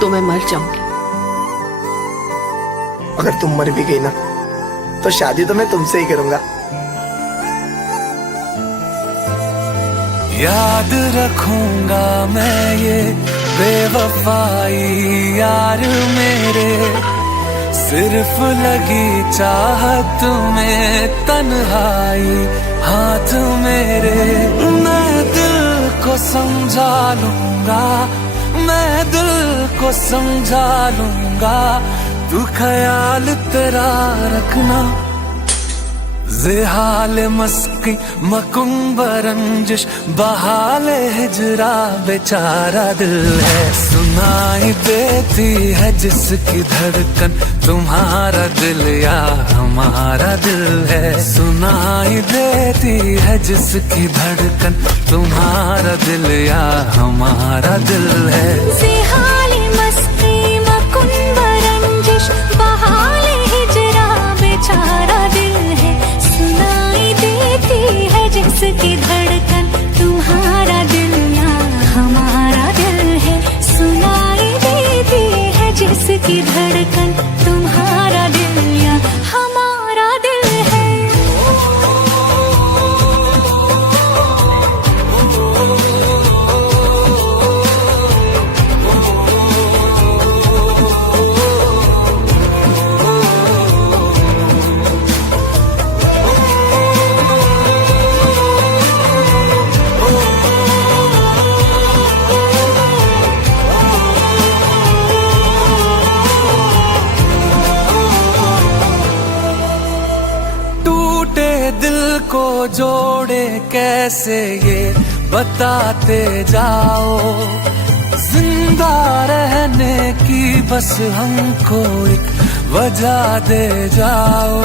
तो मैं मर जाऊंगी। अगर तुम मर भी गई ना तो शादी तो मैं तुमसे ही करूंगा। याद रखूंगा मैं ये बेवफाई यार मेरे, सिर्फ लगी चाहत में तन्हाई हाथ मेरे। मैं दिल को समझा लूंगा, मैं दिल को समझा लूंगा, तू ख्याल तेरा रखना। ज़ेहाल मस्की मकुंब रंजिश बहाल हिजरा बेचारा दिल है। सुनाई देती है जिसकी धड़कन तुम्हारा दिल या हमारा दिल है। सुनाई देती है जिसकी धड़कन तुम्हारा दिल या हमारा दिल है। ज़ेहाल मस्की मकुंब रंजिश बहाल हिजरा बेचारा दिल है। सुनाई देती है जिसकी धड़कन तुम्हारा दिल या हमारा दिल है। सुनाई देती है जिसकी धड़कन तुम्हारा दिल या हमारा दिल है। दिल को जोड़े कैसे ये बताते जाओ, जिंदा रहने की बस हमको एक वजह दे जाओ।